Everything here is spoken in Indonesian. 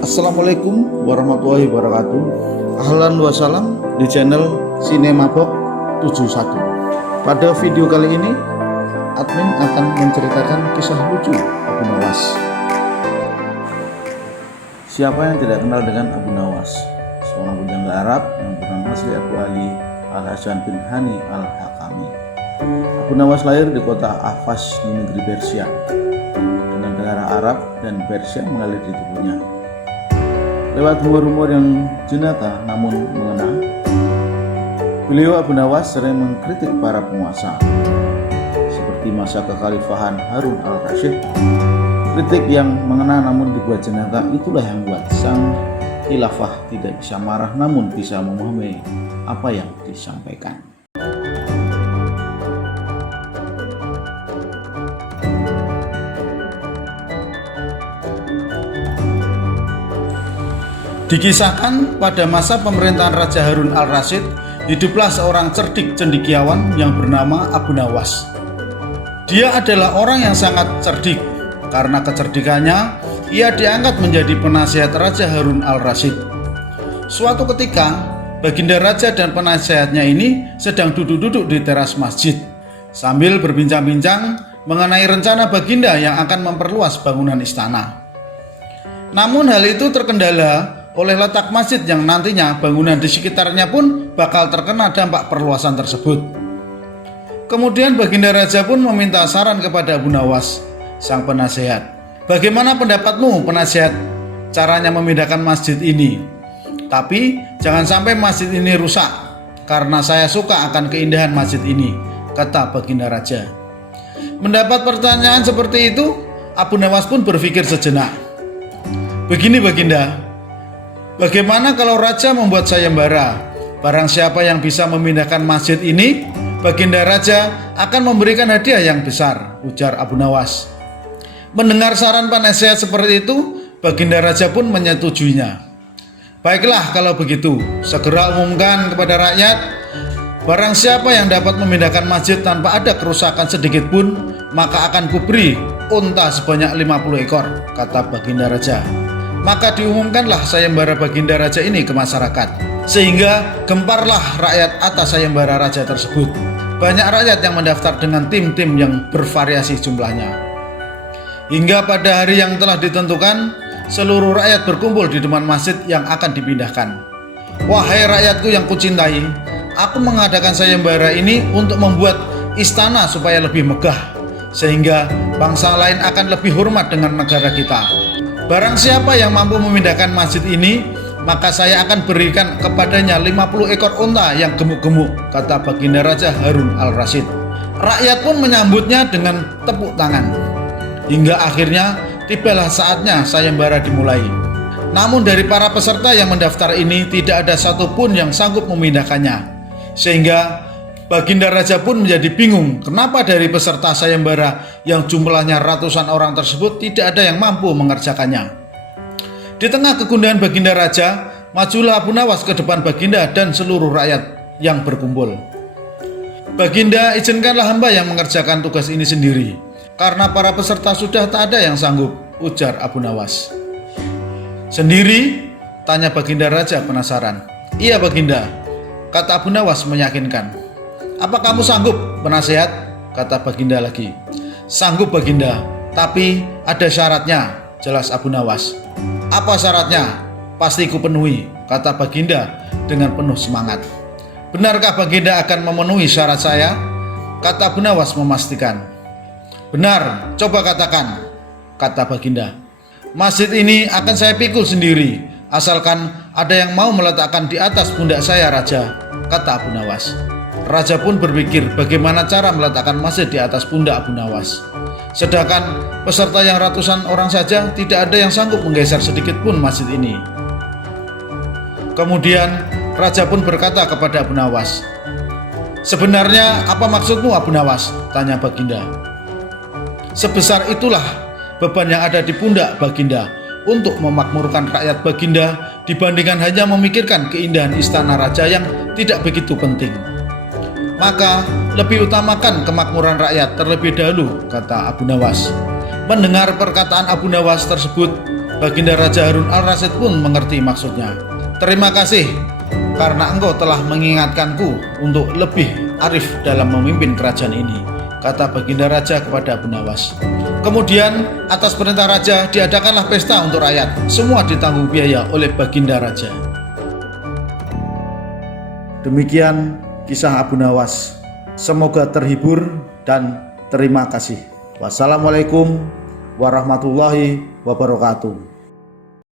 Assalamualaikum warahmatullahi wabarakatuh. Ahlan wa salam di channel Sinemabok 71. Pada video kali ini admin akan menceritakan kisah lucu Abu Nawas. Siapa yang tidak kenal dengan Abu Nawas? Seorang bujangga Arab yang bernama asli Abu Ali Al-Hasan bin Hani Al-Hakami. Abu Nawas lahir di kota Ahvaz di negeri Persia, dengan darah Arab dan Persia mengalir di tubuhnya. Lewat humor-humor yang jenaka namun mengena, beliau Abu Nawas sering mengkritik para penguasa seperti masa kekhalifahan Harun al-Rasyid. Kritik yang mengena namun dibuat jenaka itulah yang membuat sang khilafah tidak bisa marah namun bisa memahami apa yang disampaikan. Dikisahkan pada masa pemerintahan Raja Harun al-Rasyid, hiduplah seorang cerdik cendekiawan yang bernama Abu Nawas. Dia adalah orang yang sangat cerdik. Karena kecerdikannya, ia diangkat menjadi penasihat Raja Harun al-Rasyid. Suatu ketika, baginda raja dan penasihatnya ini sedang duduk-duduk di teras masjid sambil berbincang-bincang mengenai rencana baginda yang akan memperluas bangunan istana. Namun hal itu terkendala oleh letak masjid yang nantinya bangunan di sekitarnya pun bakal terkena dampak perluasan tersebut. Kemudian baginda raja pun meminta saran kepada Abu Nawas, sang penasehat. Bagaimana pendapatmu penasehat caranya memindahkan masjid ini? Tapi jangan sampai masjid ini rusak, karena saya suka akan keindahan masjid ini, kata baginda raja. Mendapat pertanyaan seperti itu, Abu Nawas pun berpikir sejenak. Begini baginda, bagaimana kalau raja membuat sayembara? Barang siapa yang bisa memindahkan masjid ini, baginda raja akan memberikan hadiah yang besar, ujar Abu Nawas. Mendengar saran penasehat seperti itu, baginda raja pun menyetujuinya. Baiklah kalau begitu, segera umumkan kepada rakyat, barang siapa yang dapat memindahkan masjid tanpa ada kerusakan sedikit pun, maka akan kuberi unta sebanyak 50 ekor, kata baginda raja. Maka diumumkanlah sayembara baginda raja ini ke masyarakat, sehingga gemparlah rakyat atas sayembara raja tersebut. Banyak rakyat yang mendaftar dengan tim-tim yang bervariasi jumlahnya. Hingga pada hari yang telah ditentukan, seluruh rakyat berkumpul di depan masjid yang akan dipindahkan. Wahai rakyatku yang kucintai, aku mengadakan sayembara ini untuk membuat istana supaya lebih megah, sehingga bangsa lain akan lebih hormat dengan negara kita. Barang siapa yang mampu memindahkan masjid ini, maka saya akan berikan kepadanya 50 ekor unta yang gemuk-gemuk, kata baginda raja Harun al-Rasyid. Rakyat pun menyambutnya dengan tepuk tangan. Hingga akhirnya tibalah saatnya sayembara dimulai. Namun dari para peserta yang mendaftar ini tidak ada satupun yang sanggup memindahkannya. Sehingga baginda raja pun menjadi bingung kenapa dari peserta sayembara yang jumlahnya ratusan orang tersebut tidak ada yang mampu mengerjakannya. Di tengah kegundahan baginda raja, majulah Abu Nawas ke depan baginda dan seluruh rakyat yang berkumpul. Baginda, izinkanlah hamba yang mengerjakan tugas ini sendiri, karena para peserta sudah tak ada yang sanggup, ujar Abu Nawas. Sendiri? Tanya baginda raja penasaran. Iya baginda, kata Abu Nawas meyakinkan. Apa kamu sanggup penasehat? Kata baginda lagi. Sanggup baginda, tapi ada syaratnya, jelas Abu Nawas. Apa syaratnya? Pasti ku penuhi, kata baginda dengan penuh semangat. Benarkah baginda akan memenuhi syarat saya? Kata Abu Nawas memastikan. Benar, coba katakan, kata baginda. Masjid ini akan saya pikul sendiri, asalkan ada yang mau meletakkan di atas pundak saya raja, kata Abu Nawas. Raja pun berpikir bagaimana cara meletakkan masjid di atas pundak Abu Nawas. Sedangkan peserta yang ratusan orang saja tidak ada yang sanggup menggeser sedikit pun masjid ini. Kemudian raja pun berkata kepada Abu Nawas. Sebenarnya apa maksudmu Abu Nawas? Tanya baginda. Sebesar itulah beban yang ada di pundak baginda untuk memakmurkan rakyat baginda dibandingkan hanya memikirkan keindahan istana raja yang tidak begitu penting. Maka lebih utamakan kemakmuran rakyat terlebih dahulu, kata Abu Nawas. Mendengar perkataan Abu Nawas tersebut, Baginda Raja Harun al-Rasyid pun mengerti maksudnya. "Terima kasih karena engkau telah mengingatkanku untuk lebih arif dalam memimpin kerajaan ini," kata Baginda Raja kepada Abu Nawas. Kemudian atas perintah raja diadakanlah pesta untuk rakyat. Semua ditanggung biaya oleh Baginda Raja. Demikian kisah Abu Nawas. Semoga terhibur dan terima kasih. Wassalamualaikum warahmatullahi wabarakatuh.